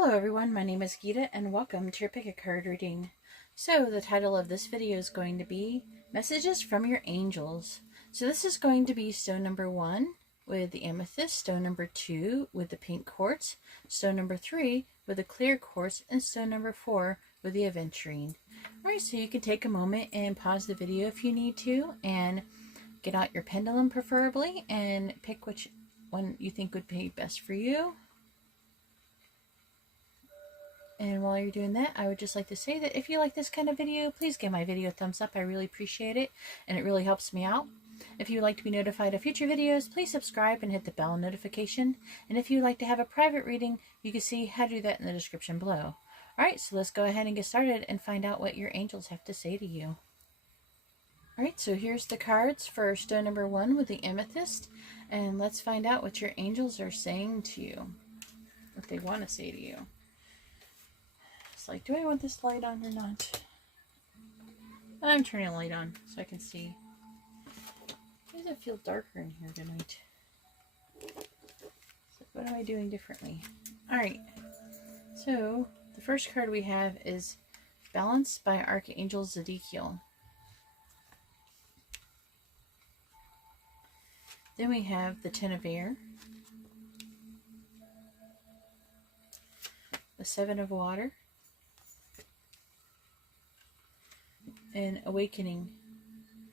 Hello everyone, my name is Geeta and welcome to your pick a card reading. So the title of this video is going to be Messages from Your Angels. So this is going to be stone number 1 with the amethyst, stone number 2 with the pink quartz, stone number 3 with the clear quartz, and stone number 4 with the aventurine. Alright, so you can take a moment and pause the video if you need to and get out your pendulum preferably and pick which one you think would be best for you. And while you're doing that, I would just like to say that if you like this kind of video, please give my video a thumbs up. I really appreciate it, and it really helps me out. If you would like to be notified of future videos, please subscribe and hit the bell notification. And if you'd like to have a private reading, you can see how to do that in the description below. Alright, so let's go ahead and get started and find out what your angels have to say to you. Alright, so here's the cards for stone number 1 with the amethyst. And let's find out what your angels are saying to you. What they want to say to you. Like, do I want this light on or not? I'm turning the light on so I can see. Why does it feel darker in here tonight? So what am I doing differently? Alright, so the first card we have is Balance by Archangel Zedekiel. Then we have the Ten of Air, the Seven of Water, and Awakening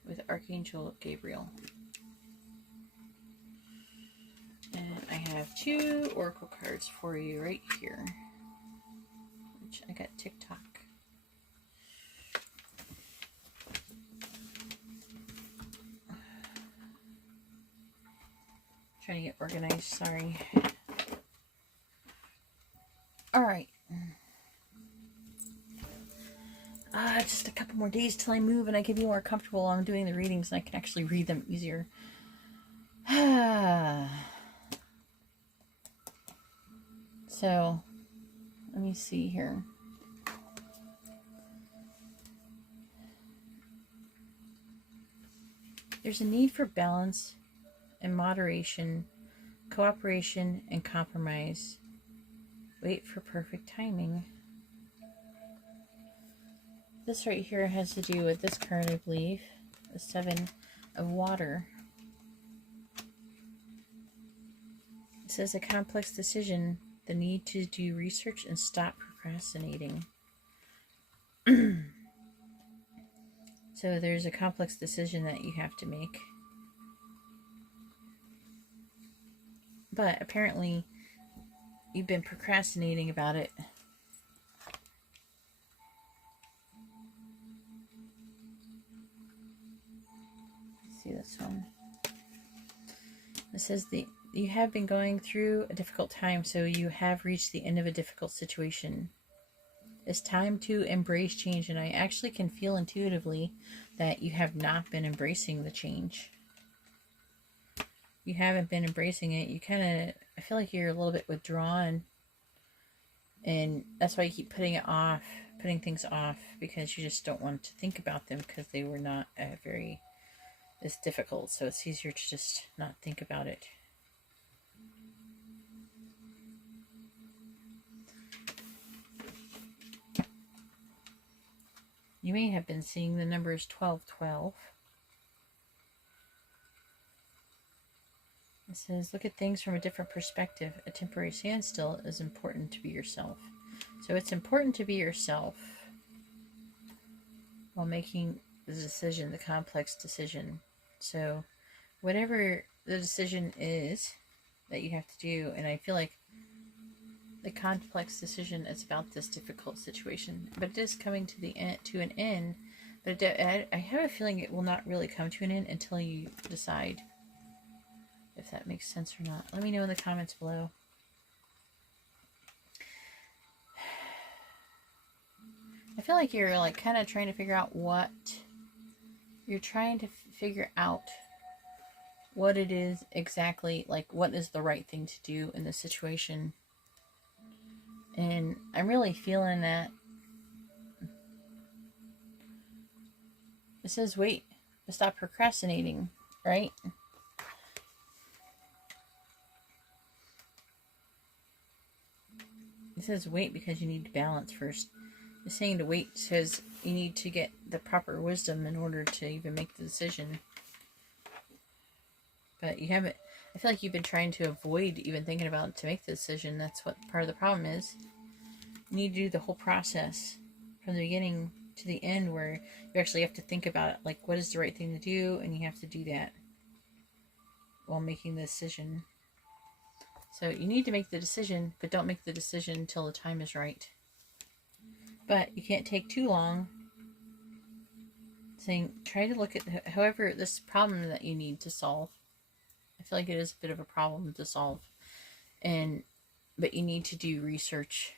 with Archangel Gabriel. And I have 2 oracle cards for you right here, which I got TikTok. Trying to get organized, sorry. Alright. Just a couple more days till I move and I can be more comfortable while I'm doing the readings and I can actually read them easier. So, let me see here. There's a need for balance and moderation, cooperation and compromise. Wait for perfect timing. This right here has to do with this card, I believe. The Seven of Water. It says a complex decision, the need to do research and stop procrastinating. So there's a complex decision that you have to make. But apparently you've been procrastinating about it. This one. It says you have been going through a difficult time, so you have reached the end of a difficult situation. It's time to embrace change, and I actually can feel intuitively that you have not been embracing the change. You haven't been embracing it. You kind of, I feel like you're a little bit withdrawn, and that's why you keep putting things off, because you just don't want to think about them because they were not it's difficult, so it's easier to just not think about it. You may have been seeing the numbers 1212. It says, look at things from a different perspective. A temporary standstill is important to be yourself. So it's important to be yourself while making the decision, the complex decision. So whatever the decision is that you have to do, and I feel like the complex decision is about this difficult situation, but it is coming to an end. But I have a feeling it will not really come to an end until you decide if that makes sense or not. Let me know in the comments below. I feel like you're like kind of trying to figure out what what it is exactly, like what is the right thing to do in this situation. And I'm really feeling that it says wait, stop procrastinating, right? says wait because you need to balance first. It's saying to wait because you need to get the proper wisdom in order to even make the decision. But you haven't, I feel like you've been trying to avoid even thinking about it to make the decision. That's what part of the problem is. You need to do the whole process from the beginning to the end where you actually have to think about it. Like, what is the right thing to do? And you have to do that while making the decision. So you need to make the decision, but don't make the decision until the time is right. But you can't take too long. Saying, try to look at, however, this problem that you need to solve. I feel like it is a bit of a problem to solve. But you need to do research.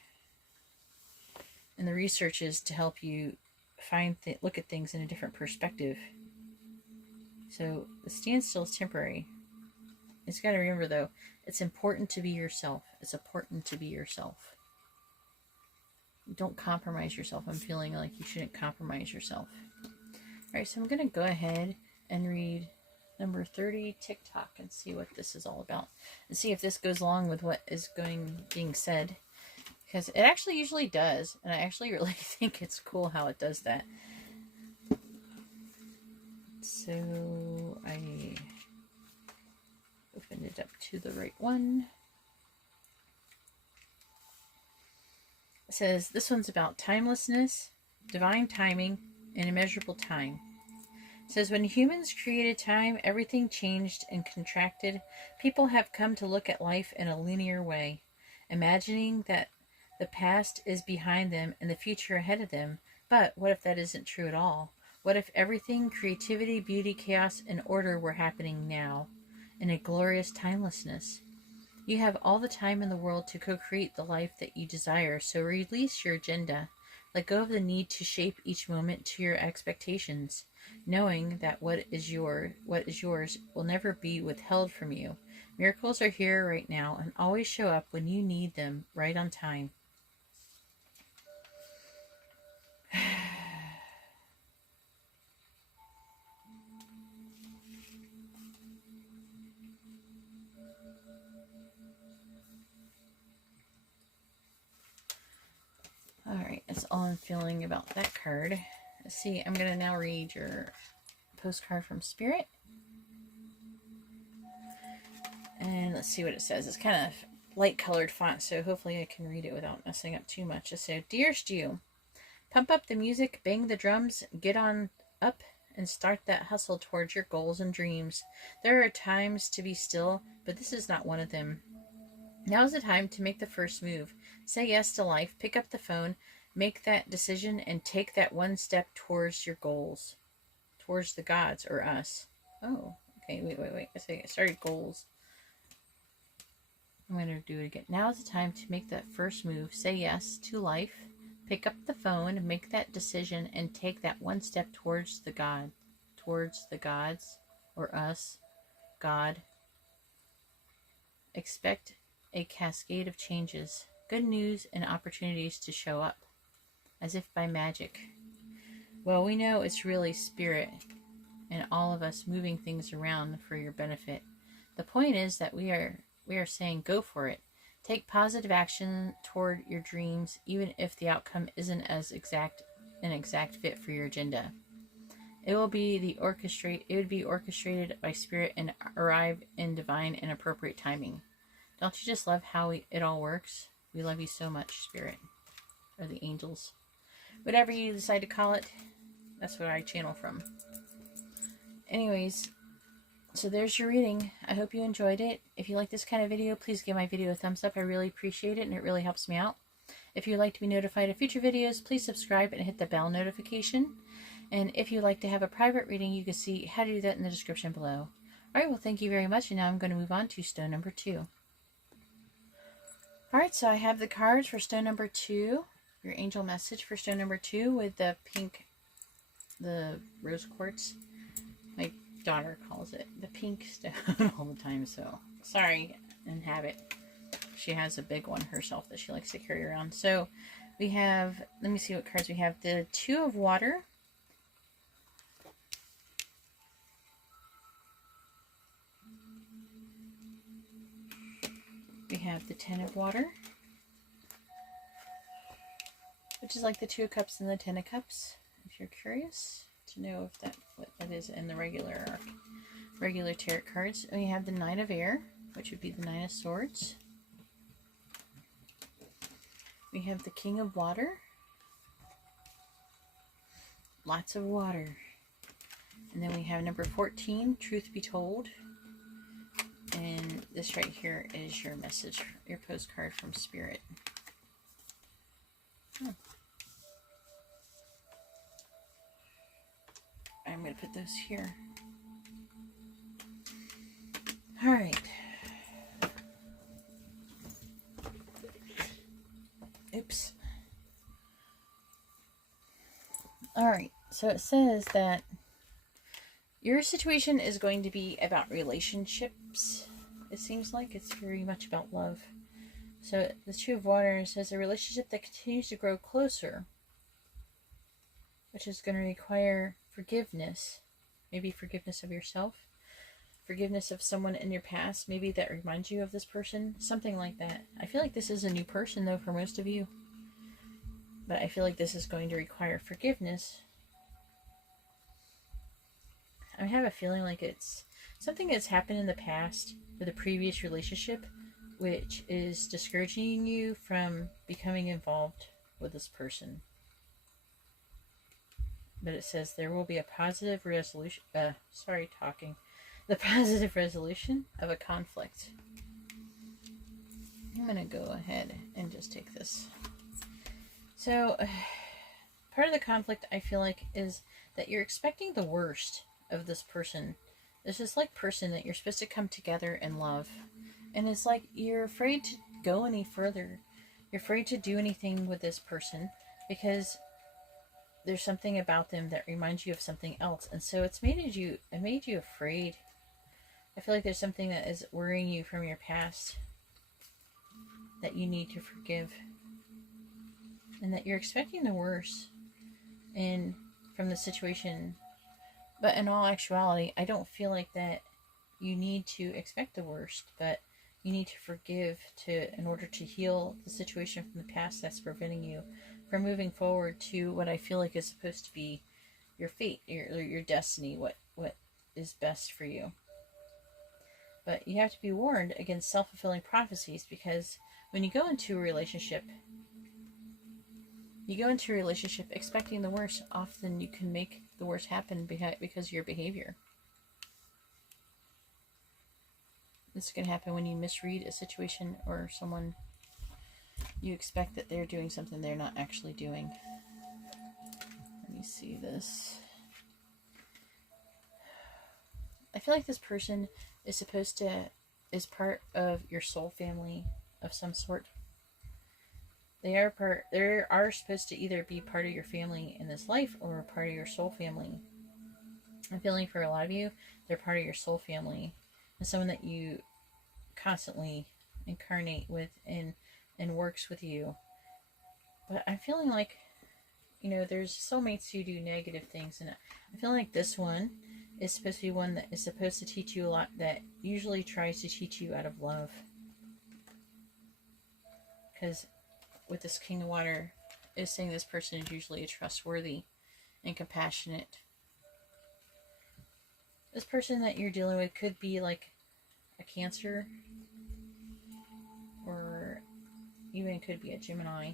And the research is to help you look at things in a different perspective. So the standstill is temporary. It's got to remember, though, it's important to be yourself. It's important to be yourself. Don't compromise yourself. I'm feeling like you shouldn't compromise yourself. Alright, so I'm going to go ahead and read number 30, TikTok, and see what this is all about. And see if this goes along with what is being said. Because it actually usually does. And I actually really think it's cool how it does that. So I opened it up to the right one. It says this one's about timelessness, divine timing, and immeasurable time. It says when humans created time, everything changed and contracted. People have come to look at life in a linear way, imagining that the past is behind them and the future ahead of them. But what if that isn't true at all? What if everything, creativity, beauty, chaos, and order were happening now, in a glorious timelessness? You have all the time in the world to co-create the life that you desire, so release your agenda. Let go of the need to shape each moment to your expectations, knowing that what is yours will never be withheld from you. Miracles are here right now and always show up when you need them, right on time. Alright, that's all I'm feeling about that card. Let's see, I'm going to now read your postcard from Spirit. And let's see what it says. It's kind of light colored font, so hopefully I can read it without messing up too much. It says, Dearest you, pump up the music, bang the drums, get on up and start that hustle towards your goals and dreams. There are times to be still, but this is not one of them. Now is the time to make the first move. Say yes to life, pick up the phone, make that decision, and take that one step towards your goals. Towards the gods, or us. Oh, okay, wait. I started goals. I'm going to do it again. Now is the time to make that first move. Say yes to life, pick up the phone, make that decision, and take that one step towards the God. Towards the gods, or us, God. Expect a cascade of changes, good news, and opportunities to show up, as if by magic. Well, we know it's really Spirit and all of us moving things around for your benefit. The point is that we are saying go for it. Take positive action toward your dreams, even if the outcome isn't an exact fit for your agenda. It would be orchestrated by Spirit and arrive in divine and appropriate timing. Don't you just love how it all works? We love you so much, Spirit. Or the angels. Whatever you decide to call it, that's what I channel from. Anyways, so there's your reading. I hope you enjoyed it. If you like this kind of video, please give my video a thumbs up. I really appreciate it, and it really helps me out. If you'd like to be notified of future videos, please subscribe and hit the bell notification. And if you'd like to have a private reading, you can see how to do that in the description below. Alright, well, thank you very much, and now I'm going to move on to stone number 2. Alright, so I have the cards for stone number 2, your angel message for stone number 2 with the the rose quartz. My daughter calls it the pink stone all the time, so sorry, and have it. She has a big one herself that she likes to carry around. So we have, let me see what cards we have. The 2 of water. We have the 10 of water. which is like the Two of Cups and the Ten of Cups, if you're curious to know if what that is in the regular tarot cards. We have the Knight of Air, which would be the Nine of Swords. We have the King of Water. Lots of water. And then we have number 14, Truth Be Told. And this right here is your message, your postcard from Spirit. I'm going to put those here. All right. Oops. All right. So it says that your situation is going to be about relationships. It seems like it's very much about love. So the Two of Water says a relationship that continues to grow closer, which is going to require forgiveness. Maybe forgiveness of yourself. Forgiveness of someone in your past. Maybe that reminds you of this person. Something like that. I feel like this is a new person though for most of you. But I feel like this is going to require forgiveness. I have a feeling like it's something that's happened in the past with a previous relationship, which is discouraging you from becoming involved with this person. But it says there will be a positive resolution. The positive resolution of a conflict. I'm going to go ahead and just take this. So, part of the conflict I feel like is that you're expecting the worst of this person. There's this like person that you're supposed to come together and love. And it's like you're afraid to go any further. You're afraid to do anything with this person because there's something about them that reminds you of something else. And so it made you afraid. I feel like there's something that is worrying you from your past that you need to forgive. And that you're expecting the worst from the situation. But in all actuality, I don't feel like that you need to expect the worst, but you need to forgive in order to heal the situation from the past that's preventing you from moving forward to what I feel like is supposed to be your fate, your destiny, what is best for you. But you have to be warned against self-fulfilling prophecies, because when you go into a relationship expecting the worst. Often you can make the worst happen because of your behavior. This can happen when you misread a situation or someone. You expect that they're doing something they're not actually doing. Let me see this. I feel like this person is part of your soul family of some sort. They are supposed to either be part of your family in this life or part of your soul family. I'm feeling for a lot of you, they're part of your soul family. And someone that you constantly incarnate with and works with you. But I'm feeling like, there's soulmates who do negative things. And I feel like this one is supposed to be one that is supposed to teach you a lot, that usually tries to teach you out of love. Because with this King of Water, is saying this person is usually trustworthy and compassionate. This person that you're dealing with could be like a Cancer, or even could be a Gemini,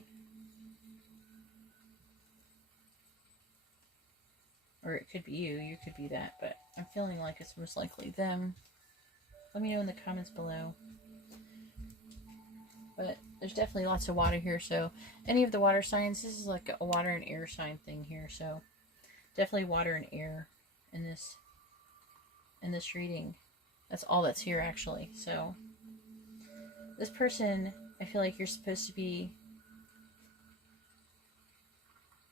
or it could be you could be that, but I'm feeling like it's most likely them. Let me know in the comments below. But there's definitely lots of water here, so any of the water signs, this is like a water and air sign thing here, so definitely water and air in this reading. That's all that's here, actually. So this person, I feel like you're supposed to be,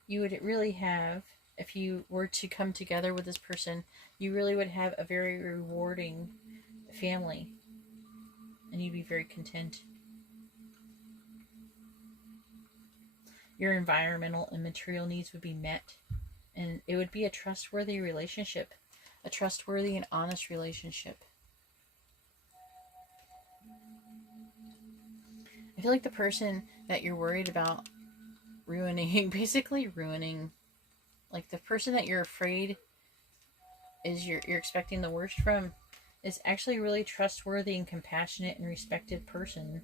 you would really have, if you were to come together with this person, you really would have a very rewarding family, and you'd be very content. Your environmental and material needs would be met, and it would be a trustworthy relationship, a trustworthy and honest relationship. I feel like the person that you're worried about ruining, basically ruining, like the person that you're afraid is you're expecting the worst from is actually a really trustworthy and compassionate and respected person.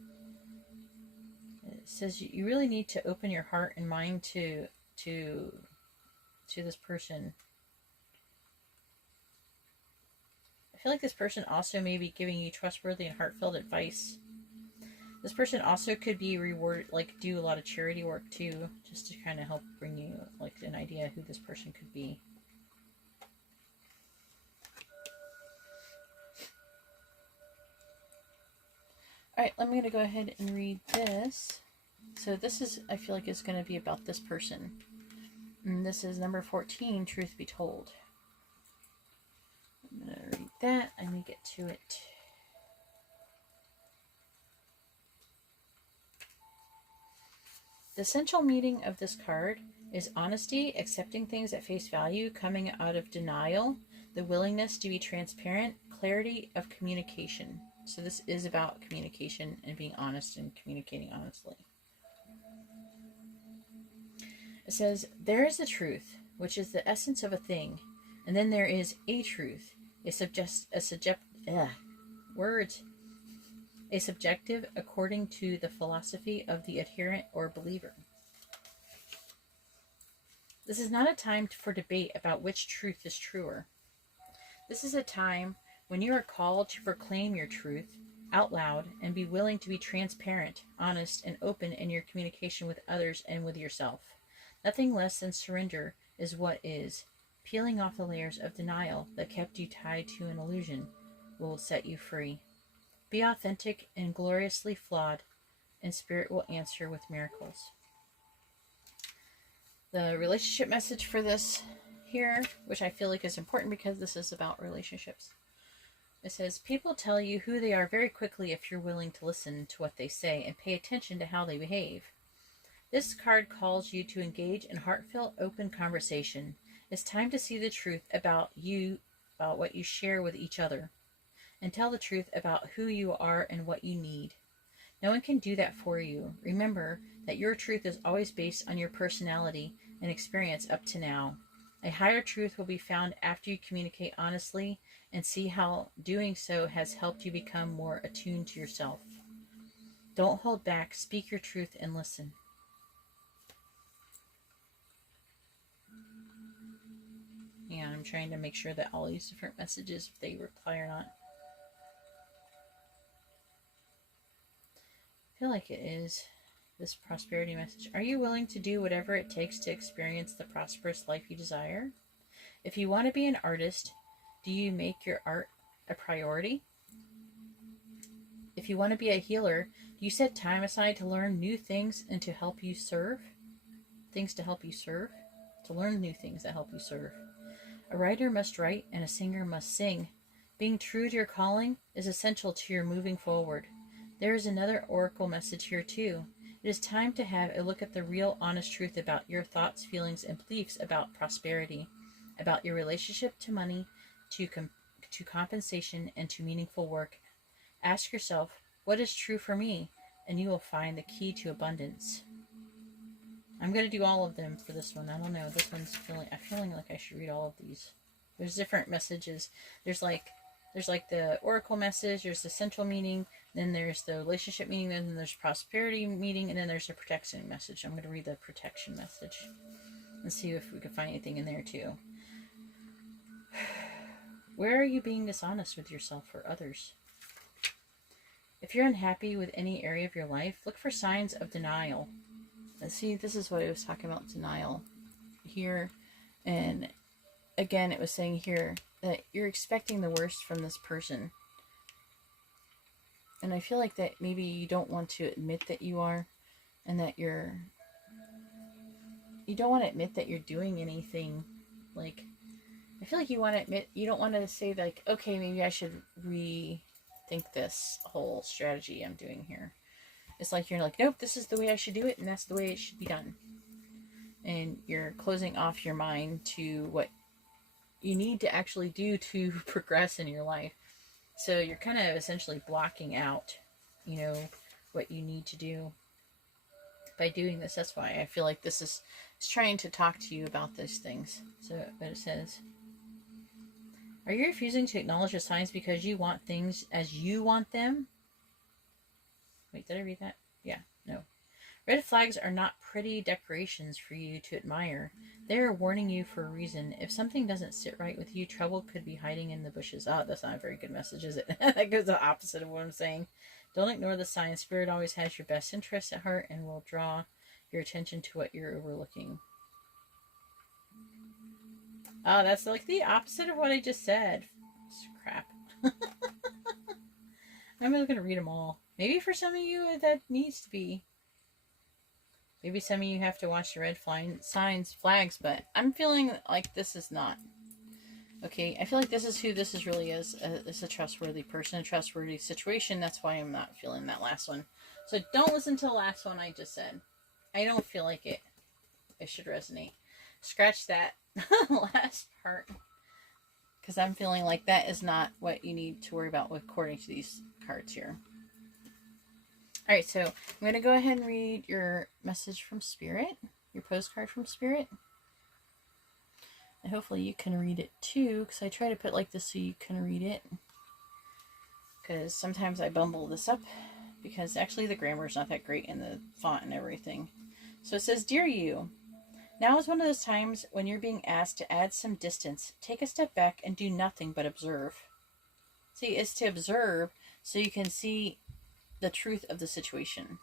It says you really need to open your heart and mind to this person. I feel like this person also may be giving you trustworthy and heartfelt advice. This person also could be rewarded, like do a lot of charity work too, just to kind of help bring you like an idea who this person could be. Alright, I'm going to go ahead and read this. So this is, I feel like it's going to be about this person. And this is number 14, Truth Be Told. I'm going to read that. I'm going to get to it. The central meaning of this card is honesty, accepting things at face value, coming out of denial, the willingness to be transparent, clarity of communication. So this is about communication and being honest and communicating honestly. It says, there is the truth, which is the essence of a thing, and then there is a truth, a subjective according to the philosophy of the adherent or believer. This is not a time for debate about which truth is truer. This is a time when you are called to proclaim your truth out loud and be willing to be transparent, honest, and open in your communication with others and with yourself. Nothing less than surrender is what is. Peeling off the layers of denial that kept you tied to an illusion will set you free. Be authentic and gloriously flawed, and Spirit will answer with miracles. The relationship message for this here, which I feel like is important because this is about relationships. It says, people tell you who they are very quickly if you're willing to listen to what they say and pay attention to how they behave. This card calls you to engage in heartfelt, open conversation. It's time to see the truth about you, about what you share with each other, and tell the truth about who you are and what you need. No one can do that for you. Remember that your truth is always based on your personality and experience up to now. A higher truth will be found after you communicate honestly and see how doing so has helped you become more attuned to yourself. Don't hold back. Speak your truth and listen. And I'm trying to make sure that all these different messages, if they reply or not. I feel like it is this prosperity message. Are you willing to do whatever it takes to experience the prosperous life you desire? If you want to be an artist, do you make your art a priority? If you want to be a healer, do you set time aside to learn new things and to help you serve? Things to help you serve? To learn new things that help you serve. A writer must write and a singer must sing. Being true to your calling is essential to your moving forward. There is another oracle message here too. It is time to have a look at the real, honest truth about your thoughts, feelings, and beliefs about prosperity, about your relationship to money, to compensation, and to meaningful work. Ask yourself, what is true for me? And you will find the key to abundance. I'm going to do all of them for this one. I don't know. This one's I'm feeling like I should read all of these. There's different messages. There's like the oracle message, there's the central meaning, then there's the relationship meaning, then there's prosperity meaning, and then there's the protection message. I'm going to read the protection message and see if we can find anything in there too. Where are you being dishonest with yourself or others? If you're unhappy with any area of your life, look for signs of denial. And see, this is what it was talking about, denial here. And again, it was saying here that you're expecting the worst from this person. And I feel like that maybe you don't want to admit that you are, and that you don't want to admit that you're doing anything. Like, I feel like you want to admit, you don't want to say like, okay, maybe I should rethink this whole strategy I'm doing here. It's like you're like, nope, this is the way I should do it, and that's the way it should be done. And you're closing off your mind to what you need to actually do to progress in your life. So you're kind of essentially blocking out, what you need to do. by doing this. That's why I feel like this is trying to talk to you about those things. So, but it says, are you refusing to acknowledge the signs because you want things as you want them? Wait, did I read that? Yeah, no. Red flags are not pretty decorations for you to admire. They are warning you for a reason. If something doesn't sit right with you, trouble could be hiding in the bushes. Oh, that's not a very good message, is it? That goes the opposite of what I'm saying. Don't ignore the signs. Spirit always has your best interests at heart and will draw your attention to what you're overlooking. Oh, that's like the opposite of what I just said. Crap. I'm not going to read them all. Maybe for some of you that needs to be. Maybe some of you have to watch the red flags, but I'm feeling like this is not. Okay, I feel like this is who this really is. It's a trustworthy person, a trustworthy situation. That's why I'm not feeling that last one. So don't listen to the last one I just said. I don't feel like it should resonate. Scratch that last part. Because I'm feeling like that is not what you need to worry about according to these cards here. Alright, so I'm going to go ahead and read your message from Spirit, your postcard from Spirit. And hopefully you can read it too, because I try to put like this so you can read it. Because sometimes I bumble this up, because actually the grammar is not that great in the font and everything. So it says, Dear you, now is one of those times when you're being asked to add some distance. Take a step back and do nothing but observe. See, it's to observe so you can see the truth of the situation.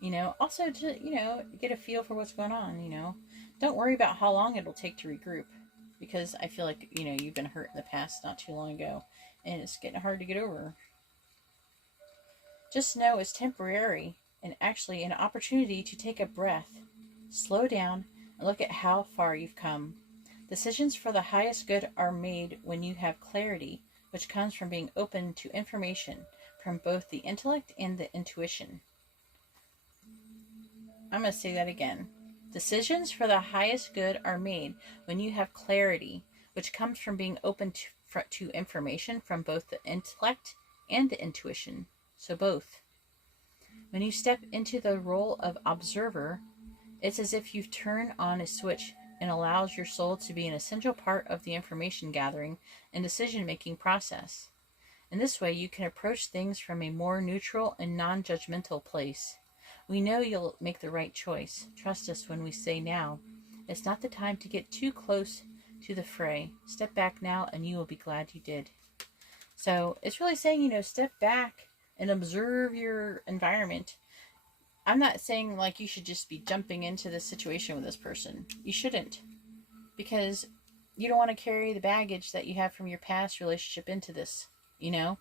You know, also to, you know, get a feel for what's going on, you know. Don't worry about how long it'll take to regroup, because I feel like, you know, you've been hurt in the past not too long ago, and it's getting hard to get over. Just know it's temporary, and actually an opportunity to take a breath, slow down, and look at how far you've come. Decisions for the highest good are made when you have clarity, which comes from being open to information from both the intellect and the intuition. I'm going to say that again. Decisions for the highest good are made when you have clarity, which comes from being open to information from both the intellect and the intuition. So both. When you step into the role of observer, it's as if you've turned on a switch and allows your soul to be an essential part of the information gathering and decision-making process. In this way, you can approach things from a more neutral and non-judgmental place. We know you'll make the right choice. Trust us when we say now. It's not the time to get too close to the fray. Step back now and you will be glad you did. So it's really saying, you know, step back and observe your environment. I'm not saying like you should just be jumping into this situation with this person. You shouldn't. Because you don't want to carry the baggage that you have from your past relationship into this, you know?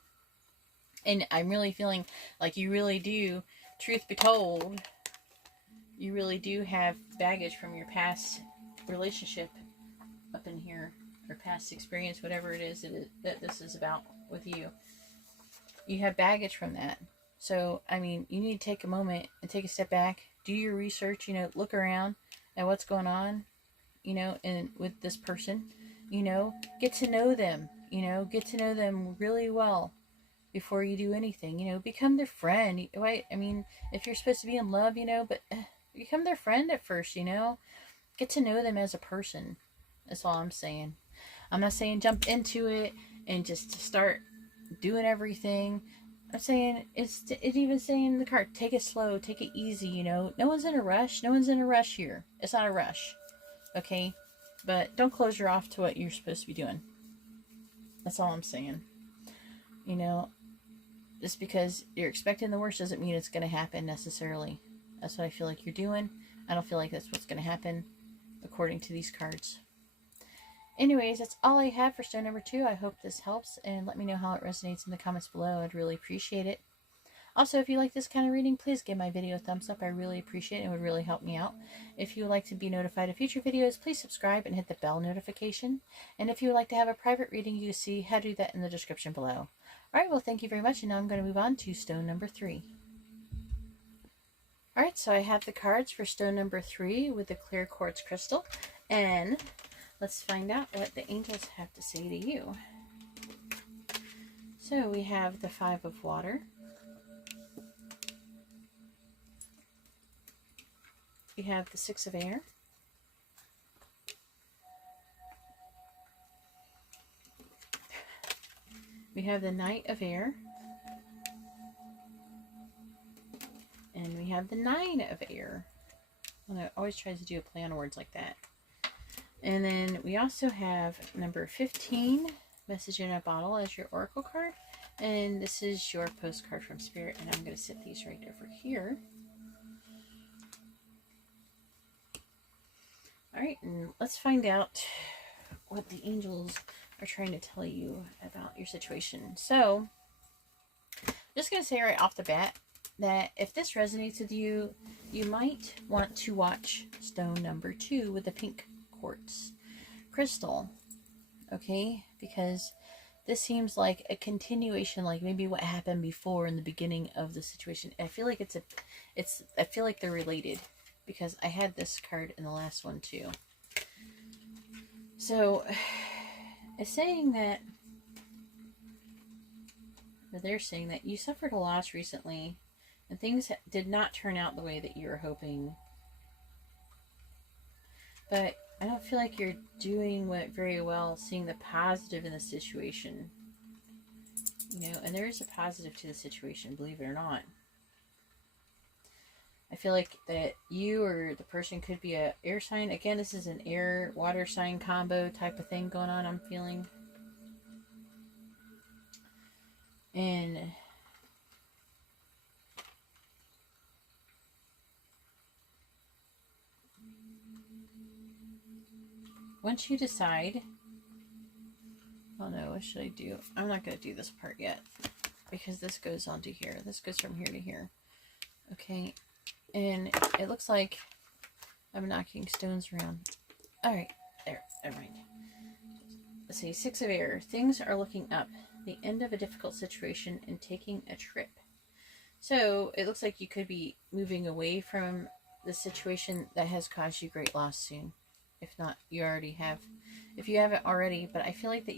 And I'm really feeling like you really do, truth be told, you really do have baggage from your past relationship up in here, or past experience, whatever it is that this is about with you. You have baggage from that. So, I mean, you need to take a moment and take a step back, do your research, you know, look around at what's going on, you know, and with this person, you know, get to know them, you know, get to know them really well before you do anything, you know, become their friend, right? I mean, if you're supposed to be in love, you know, but become their friend at first, you know, get to know them as a person. That's all I'm saying. I'm not saying jump into it and just start doing everything. I'm saying, it's even saying in the card, take it slow, take it easy, you know. No one's in a rush. No one's in a rush here. It's not a rush. Okay? But don't close your off to what you're supposed to be doing. That's all I'm saying. You know, just because you're expecting the worst doesn't mean it's going to happen necessarily. That's what I feel like you're doing. I don't feel like that's what's going to happen according to these cards. Anyways, that's all I have for stone number 2. I hope this helps, and let me know how it resonates in the comments below. I'd really appreciate it. Also, if you like this kind of reading, please give my video a thumbs up. I really appreciate it. It would really help me out. If you would like to be notified of future videos, please subscribe and hit the bell notification. And if you would like to have a private reading you see, how to do that in the description below. Alright, well, thank you very much, and now I'm going to move on to stone number 3. Alright, so I have the cards for stone number 3 with the clear quartz crystal, and let's find out what the angels have to say to you. So we have the 5 of water, we have the Six of Air. We have the Knight of Air. And we have the Nine of Air. And I always try to do a play on words like that. And then we also have number 15, Message in a Bottle, as your oracle card. And this is your postcard from Spirit. And I'm going to set these right over here. Alright, and let's find out what the angels are trying to tell you about your situation. So, I'm just going to say right off the bat that if this resonates with you, you might want to watch stone number 2 with the pink quartz crystal. Okay? Because this seems like a continuation, like maybe what happened before in the beginning of the situation. I feel like I feel like they're related, because I had this card in the last one too. So, it's saying that, or they're saying that you suffered a loss recently, and things did not turn out the way that you were hoping. But I don't feel like you're doing very well, seeing the positive in the situation. You know, and there is a positive to the situation, believe it or not. I feel like that you or the person could be a air sign. Again, this is an air water sign combo type of thing going on, I'm feeling. And once you decide, oh no, what should I do? I'm not going to do this part yet, because this goes on to here. This goes from here to here. Okay. And it looks like I'm knocking stones around. Alright, there, never mind. Let's see, Six of Air. Things are looking up. The end of a difficult situation and taking a trip. So, it looks like you could be moving away from the situation that has caused you great loss soon. If not, you already have. If you haven't already, but I feel like that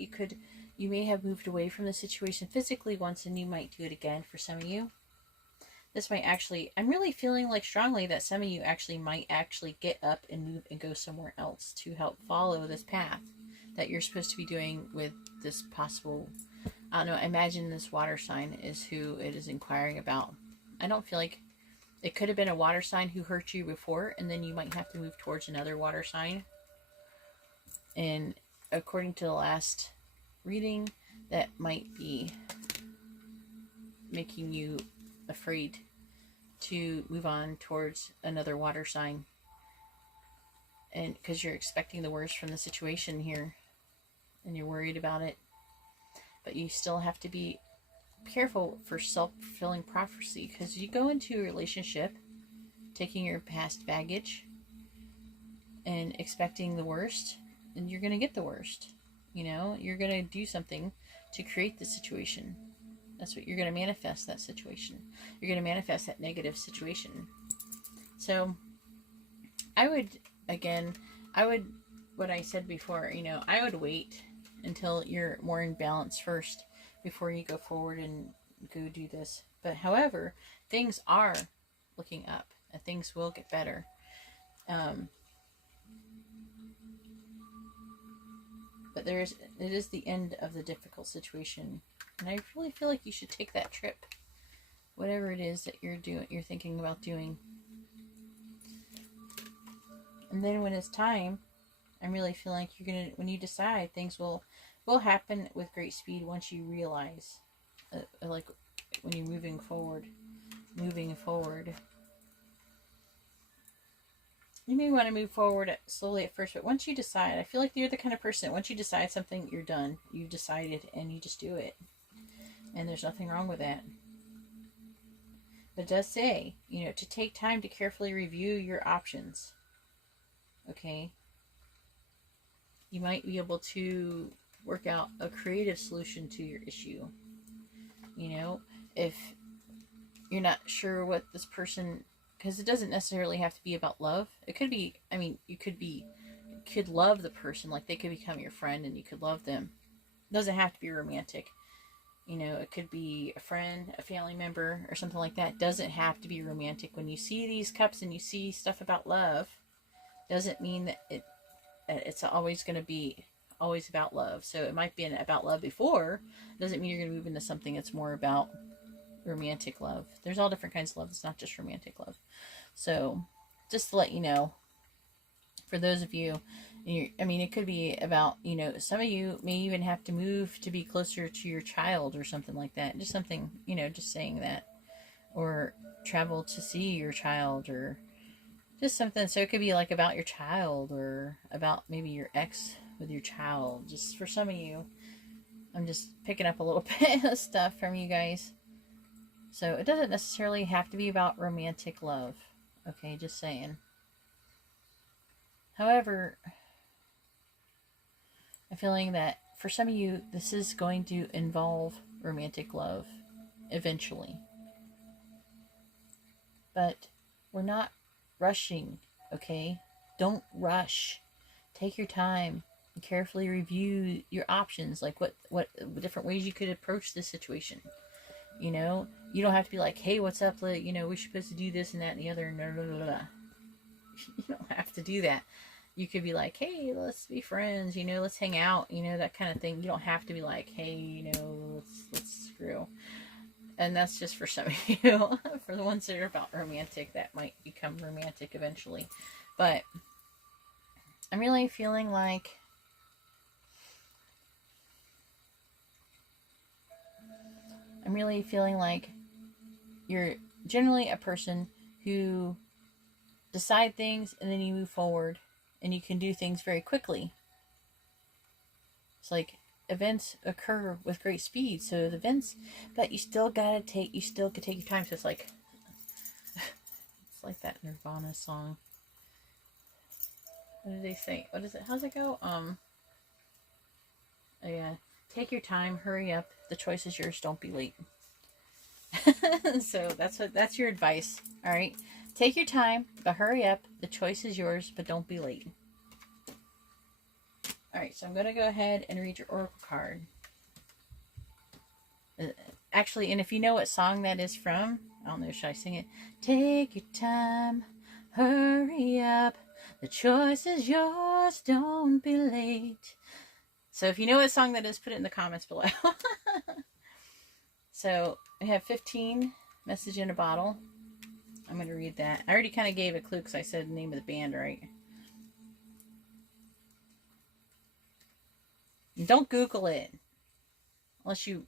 you may have moved away from the situation physically once, and you might do it again for some of you. This might actually, I'm really feeling like strongly that some of you might get up and move and go somewhere else to help follow this path that you're supposed to be doing with this possible, I don't know, imagine this water sign is who it is inquiring about. I don't feel like it could have been a water sign who hurt you before, and then you might have to move towards another water sign. And according to the last reading, that might be making you afraid to move on towards another water sign, and because you're expecting the worst from the situation here and you're worried about it. But you still have to be careful for self-fulfilling prophecy, because you go into a relationship taking your past baggage and expecting the worst, and you're going to get the worst. You know, you're going to do something to create the situation. That's what you're going to manifest, that situation. You're going to manifest that negative situation. So, what I said before, you know, I would wait until you're more in balance first before you go forward and go do this. But however, things are looking up, and things will get better. But it is the end of the difficult situation. And I really feel like you should take that trip. Whatever it is that you're thinking about doing. And then when it's time, I'm really feeling like when you decide, things will happen with great speed once you realize, like when you're moving forward. You may want to move forward slowly at first, but once you decide, I feel like you're the kind of person, once you decide something, you're done. You've decided, and you just do it. And there's nothing wrong with that. But it does say, you know, to take time to carefully review your options. Okay? You might be able to work out a creative solution to your issue. You know, if you're not sure what this person, because it doesn't necessarily have to be about love. It could be, I mean, you could love the person, like they could become your friend and you could love them. It doesn't have to be romantic. You know, it could be a friend, a family member, or something like that. It doesn't have to be romantic. When you see these cups and you see stuff about love, doesn't mean that it's always going to be always about love. So it might be about love before. Doesn't mean you're going to move into something that's more about romantic love. There's all different kinds of love. It's not just romantic love. So just to let you know, for those of you, I mean, it could be about, you know, some of you may even have to move to be closer to your child or something like that. Just something, you know, just saying that. Or travel to see your child, or just something. So it could be like about your child, or about maybe your ex with your child. Just for some of you, I'm just picking up a little bit of stuff from you guys. So it doesn't necessarily have to be about romantic love. Okay, just saying. However, I'm feeling that for some of you, this is going to involve romantic love eventually. But we're not rushing, okay? Don't rush. Take your time and carefully review your options, like what different ways you could approach this situation. You know, you don't have to be like, hey, what's up? You know, we're supposed to do this and that and the other. No, no, no, no. You don't have to do that. You could be like, hey, let's be friends, you know, let's hang out, you know, that kind of thing. You don't have to be like, hey, you know, let's screw. And that's just for some of you. For the ones that are about romantic, that might become romantic eventually. But I'm really feeling like you're generally a person who decide things and then you move forward, and you can do things very quickly. It's like events occur with great speed, so the events, but you still could take your time. So it's like that Nirvana song. What did they say? What is it? How's it go? Oh yeah, take your time, hurry up. The choice is yours. Don't be late. So that's your advice. All right, take your time, but hurry up. The choice is yours, but don't be late. All right, so I'm going to go ahead and read your oracle card. Actually, and if you know what song that is from, I don't know, should I sing it? Take your time, hurry up. The choice is yours, don't be late. So if you know what song that is, put it in the comments below. So I have 15 message in a bottle. I'm going to read that. I already kind of gave a clue because I said the name of the band, right? Don't Google it. Unless you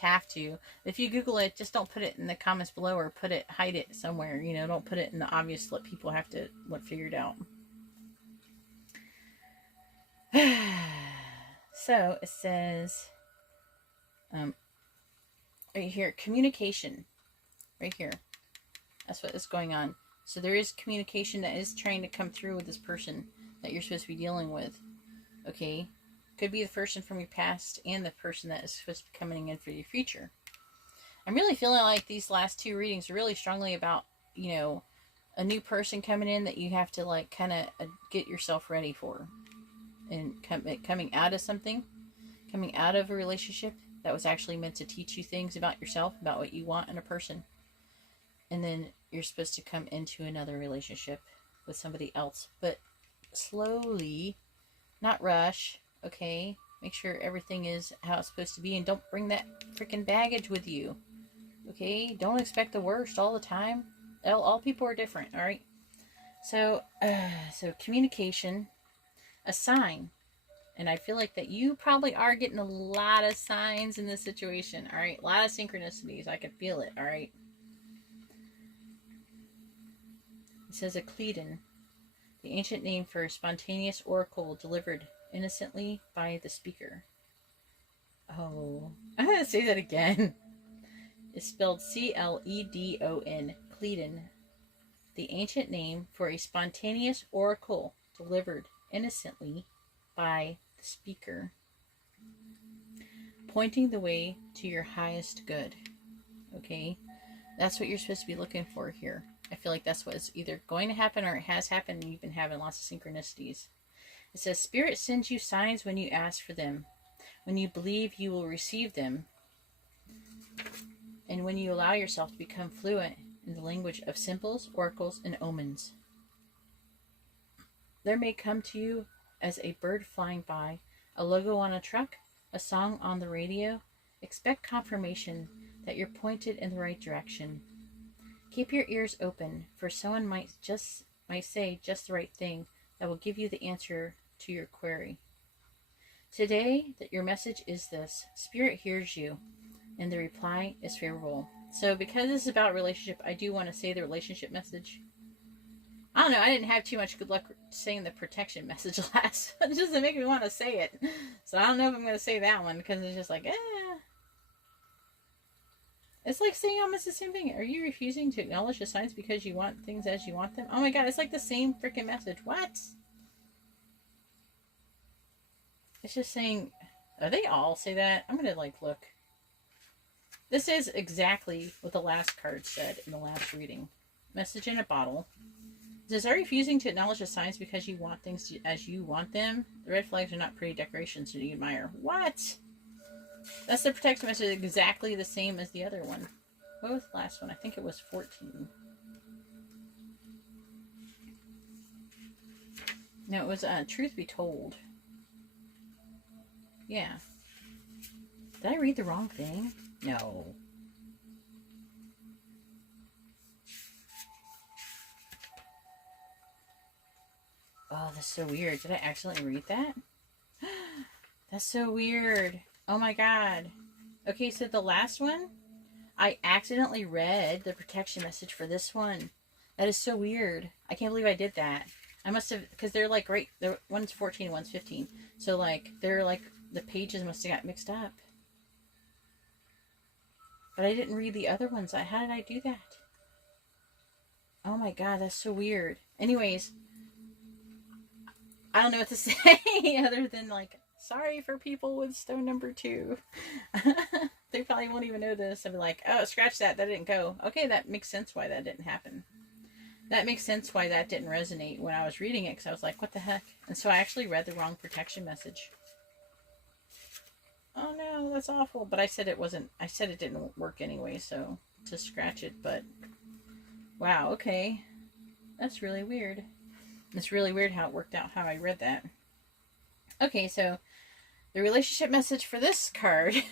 have to. If you Google it, just don't put it in the comments below, or hide it somewhere. You know, don't put it in the obvious, let people have to figure it out. So it says, right here, communication. Right here. That's what is going on. So there is communication that is trying to come through with this person that you're supposed to be dealing with. Okay? Could be the person from your past and the person that is supposed to be coming in for your future. I'm really feeling like these last two readings are really strongly about, you know, a new person coming in that you have to like kind of get yourself ready for. And coming out of something, coming out of a relationship that was actually meant to teach you things about yourself, about what you want in a person. And then you're supposed to come into another relationship with somebody else. But slowly, not rush. Okay, make sure everything is how it's supposed to be, and don't bring that freaking baggage with you. Okay, don't expect the worst all the time. All people are different. All right. So communication, a sign, and I feel like that you probably are getting a lot of signs in this situation. All right, a lot of synchronicities. I can feel it. All right. It says a Cleton, the ancient name for a spontaneous oracle delivered innocently by the speaker. Oh, I'm going to say that again. It's spelled Cledon, Cleton. The ancient name for a spontaneous oracle delivered innocently by the speaker. Pointing the way to your highest good. Okay? That's what you're supposed to be looking for here. I feel like that's what is either going to happen or it has happened, and you've been having lots of synchronicities. It says, Spirit sends you signs when you ask for them. When you believe you will receive them, and when you allow yourself to become fluent in the language of symbols, oracles, and omens. There may come to you as a bird flying by, a logo on a truck, a song on the radio. Expect confirmation that you're pointed in the right direction. Keep your ears open, for someone might say just the right thing that will give you the answer to your query. Today, your message is this: Spirit hears you, and the reply is favorable. So because this is about relationship, I do want to say the relationship message. I don't know, I didn't have too much good luck saying the protection message last. It just doesn't make me want to say it. So I don't know if I'm going to say that one, because it's just like, It's like saying almost the same thing. Are you refusing to acknowledge the signs because you want things as you want them? Oh my god, it's like the same freaking message. What? It's just saying, they all say that? I'm going to look. This is exactly what the last card said in the last reading. Message in a bottle. It says, are you refusing to acknowledge the signs because you want things as you want them? The red flags are not pretty decorations that you admire. What? That's the protection message, exactly the same as the other one. What was the last one? I think it was 14. No, it was Truth Be Told. Yeah. Did I read the wrong thing? No. Oh, that's so weird. Did I accidentally read that? That's so weird. Oh my god. Okay, so the last one, I accidentally read the protection message for this one. That is so weird. I can't believe I did that. I must have, because they're right, one's 14 and one's 15. So they're the pages must have got mixed up. But I didn't read the other ones. How did I do that? Oh my god, that's so weird. Anyways, I don't know what to say other than sorry for people with stone number 2. They probably won't even know this. I'll be like, oh, scratch that. That didn't go. Okay, that makes sense why that didn't happen. That makes sense why that didn't resonate when I was reading it, because I was like, what the heck? And so I actually read the wrong protection message. Oh no, that's awful. But I said it wasn't. I said it didn't work anyway, so to scratch it. But wow, okay. That's really weird. It's really weird how it worked out, how I read that. Okay, so the relationship message for this card,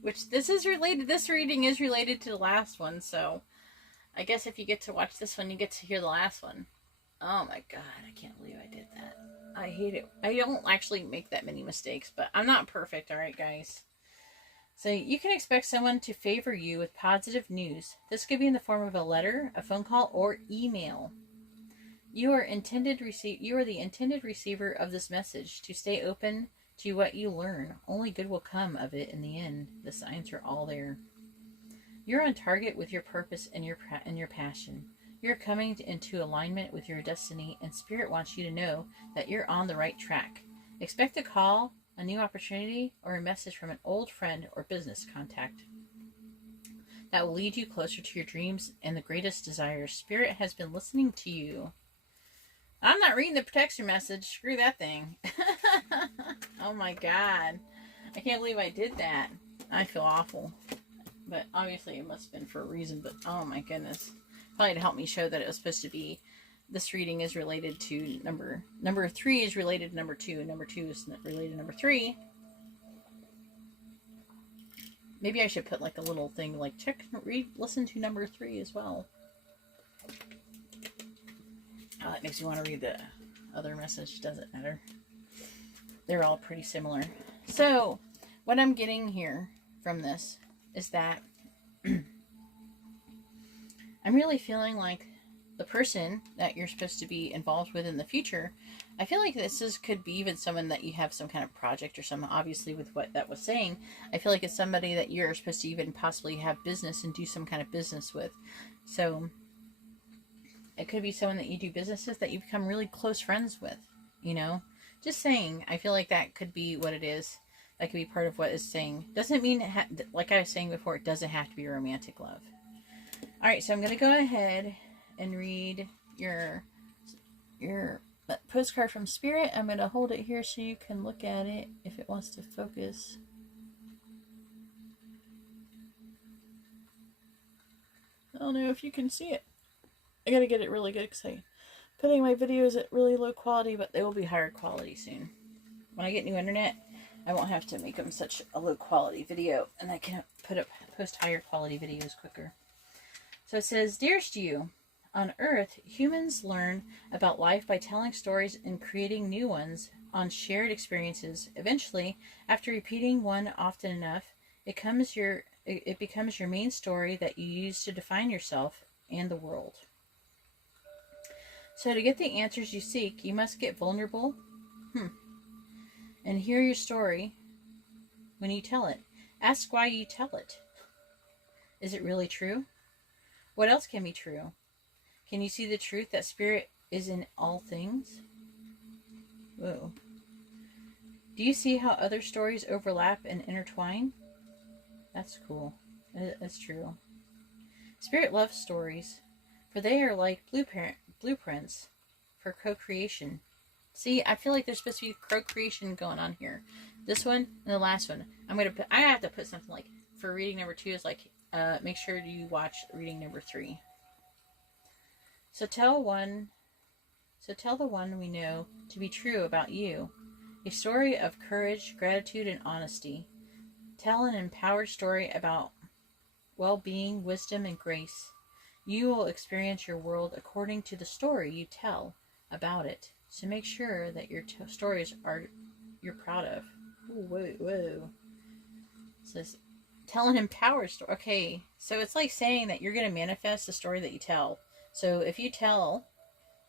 which this reading is related to the last one, so I guess if you get to watch this one, you get to hear the last one. Oh my god, I can't believe I did that. I hate it. I don't actually make that many mistakes, but I'm not perfect, alright guys? So you can expect someone to favor you with positive news. This could be in the form of a letter, a phone call, or email. You are the intended receiver of this message. To stay open to what you learn. Only good will come of it in the end. The signs are all there. You're on target with your purpose and your passion. You're coming into alignment with your destiny, and Spirit wants you to know that you're on the right track. Expect a call, a new opportunity, or a message from an old friend or business contact that will lead you closer to your dreams and the greatest desires. Spirit has been listening to you. I'm not reading the protection message. Screw that thing. Oh my god. I can't believe I did that. I feel awful. But obviously it must have been for a reason. But oh my goodness. Probably to help me show that it was supposed to be, this reading is related to number 3 is related to number 2. And number 2 is related to number 3. Maybe I should put a little thing listen to number 3 as well. Oh, that makes me want to read the other message. Doesn't matter. They're all pretty similar. So, what I'm getting here from this is that I'm really feeling like the person that you're supposed to be involved with in the future, I feel like could be even someone that you have some kind of project or something, obviously with what that was saying. I feel like it's somebody that you're supposed to even possibly have business and do some kind of business with. So it could be someone that you do business with that you become really close friends with, Just saying, I feel like that could be what it is. That could be part of what it's saying. Doesn't mean, like I was saying before, it doesn't have to be romantic love. Alright, so I'm going to go ahead and read your postcard from Spirit. I'm going to hold it here so you can look at it if it wants to focus. don't know if you can see it. I gotta get it really good because I'm putting my videos at really low quality, but they will be higher quality soon. When I get new internet, I won't have to make them such a low quality video, and I can post higher quality videos quicker. So it says, "Dearest you, on Earth, humans learn about life by telling stories and creating new ones on shared experiences. Eventually, after repeating one often enough, it becomes your main story that you use to define yourself and the world. So to get the answers you seek, you must get vulnerable and hear your story when you tell it. Ask why you tell it. Is it really true? What else can be true? Can you see the truth that spirit is in all things? Whoa. Do you see how other stories overlap and intertwine? That's cool. That's true. Spirit loves stories, for they are like blueprints for co-creation. See, I feel like there's supposed to be co-creation going on here. This one and the last one. I have to put something like, for reading number 2 is like, make sure you watch reading number 3. So tell the one we know to be true about you. A story of courage, gratitude, and honesty. Tell an empowered story about well-being, wisdom, and grace. You will experience your world according to the story you tell about it. So make sure that your stories you're proud of." Ooh, whoa. It says, tell an empowered story. Okay, so it's like saying that you're going to manifest the story that you tell. So if you tell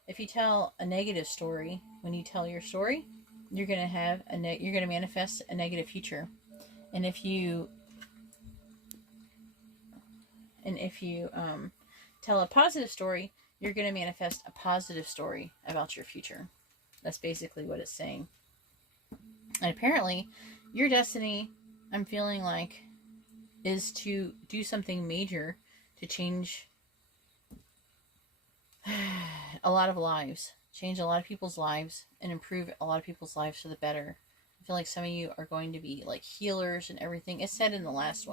a negative story when you tell your story, you're going to manifest a negative future. And if you tell a positive story, you're going to manifest a positive story about your future. That's basically what it's saying. And apparently, your destiny, I'm feeling like, is to do something major to change a lot of lives, change a lot of people's lives, and improve a lot of people's lives for the better. I feel like some of you are going to be like healers and everything. It's said in the last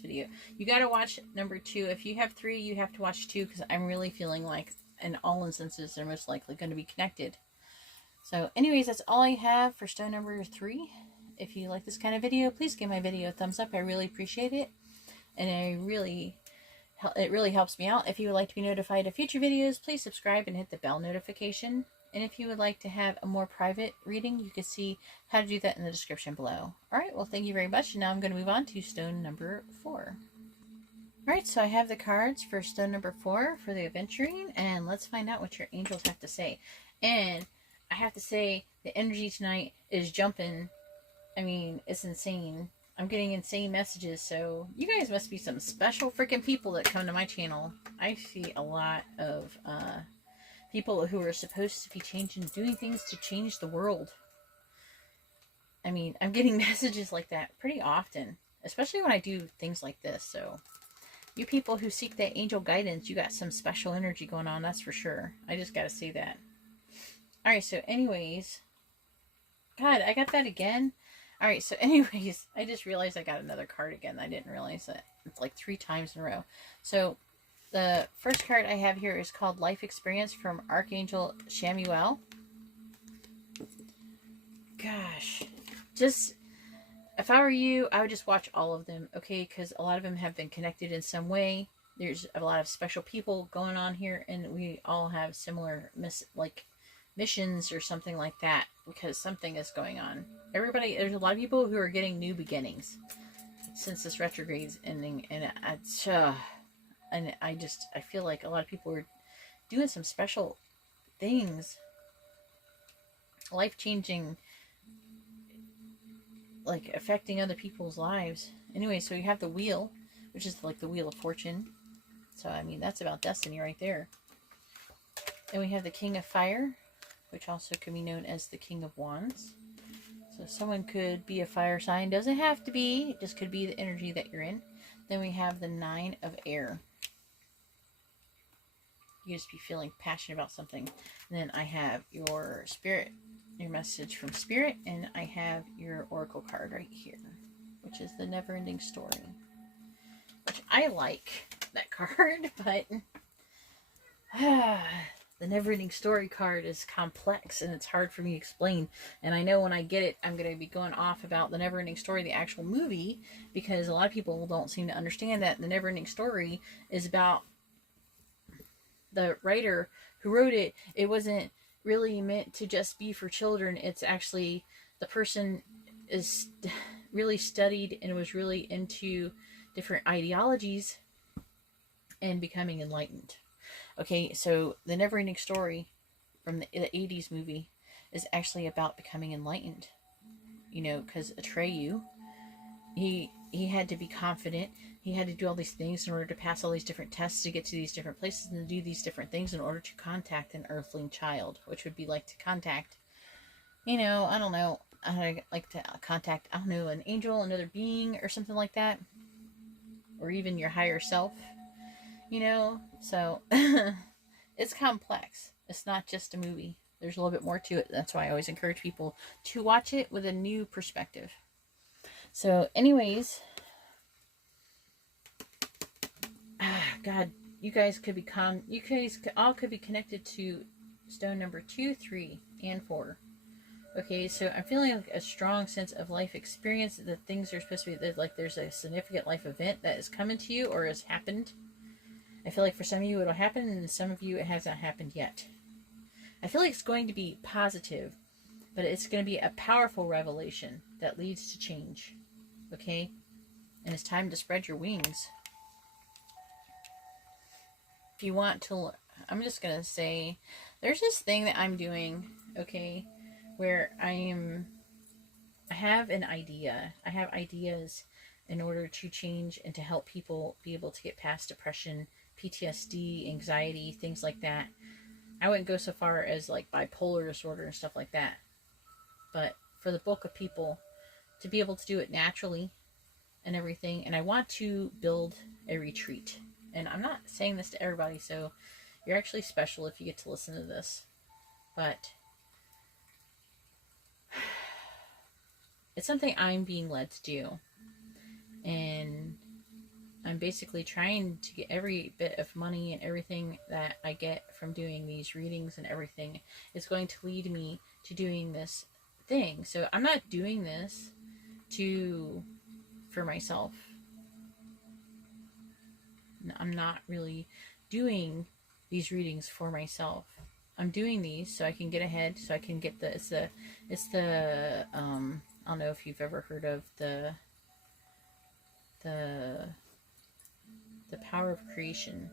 video. You got to watch number 2. If you have 3, you have to watch 2, because I'm really feeling like, in all instances, they're most likely going to be connected. So anyways, that's all I have for stone number 3. If you like this kind of video, please give my video a thumbs up. I really appreciate it. And it really helps me out. If you would like to be notified of future videos, please subscribe and hit the bell notification. And if you would like to have a more private reading, you can see how to do that in the description below. Alright, well, thank you very much. And now I'm going to move on to stone number 4. Alright, so I have the cards for stone number 4 for the adventuring. And let's find out what your angels have to say. And I have to say, the energy tonight is jumping. I mean, it's insane. I'm getting insane messages, so you guys must be some special freaking people that come to my channel. I see a lot of people who are supposed to be doing things to change the world. I mean, I'm getting messages like that pretty often, especially when I do things like this. So you people who seek that angel guidance, you got some special energy going on, that's for sure. I just gotta say that. Alright, so anyways, God, I got that again. Alright, so anyways, I just realized I got another card again. I didn't realize that. It's like 3 times in a row. So, the first card I have here is called Life Experience from Archangel Shamuel. Gosh. Just, if I were you, I would just watch all of them, okay? Because a lot of them have been connected in some way. There's a lot of special people going on here, and we all have similar, missions or something like that, because something is going on. There's a lot of people who are getting new beginnings since this retrograde's ending, and I feel like a lot of people are doing some special things, life-changing, like affecting other people's lives. Anyway, so you have the wheel, which is like the Wheel of Fortune. So I mean, that's about destiny right there. Then we have the King of Fire, which also can be known as the King of Wands. So someone could be a fire sign. Doesn't have to be. It just could be the energy that you're in. Then we have the Nine of Air. You just be feeling passionate about something. And then I have your spirit, your message from spirit. And I have your oracle card right here, which is the never-ending story, which I like. that card, but the never-ending story card is complex and it's hard for me to explain. And I know when I get it, I'm going to be going off about the never-ending story, the actual movie, because a lot of people don't seem to understand that the never-ending story is about the writer who wrote it. It wasn't really meant to just be for children. It's actually, the person is really studied and was really into different ideologies and becoming enlightened. Okay, so the never-ending story from the 80s movie is actually about becoming enlightened. You know, because Atreyu, he had to be confident. He had to do all these things in order to pass all these different tests to get to these different places and to do these different things in order to contact an earthling child, which would be like to contact, you know, I don't know, like to contact, I don't know, an angel, another being, or something like that, or even your higher self, you know. So it's complex. It's not just a movie. There's a little bit more to it. That's why I always encourage people to watch it with a new perspective. So anyways, God, you guys all could be connected to stone number 2, 3, and 4. Okay, so I'm feeling like a strong sense of life experience, that things are supposed to be, like there's a significant life event that is coming to you or has happened. I feel like for some of you it'll happen, and some of you it hasn't happened yet. I feel like it's going to be positive, but it's going to be a powerful revelation that leads to change. Okay? And it's time to spread your wings. If you want to, I'm just going to say, there's this thing that I'm doing, okay, where I have an idea. I have ideas in order to change and to help people be able to get past depression, PTSD, anxiety, things like that. I wouldn't go so far as like bipolar disorder and stuff like that. But for the bulk of people, to be able to do it naturally and everything. And I want to build a retreat. And I'm not saying this to everybody, so you're actually special if you get to listen to this. But it's something I'm being led to do. And I'm basically trying to get every bit of money and everything that I get from doing these readings and everything is going to lead me to doing this thing. So I'm not doing this for myself. I'm not really doing these readings for myself. I'm doing these so I can get ahead, so I can get it's the I don't know if you've ever heard of the power of creation.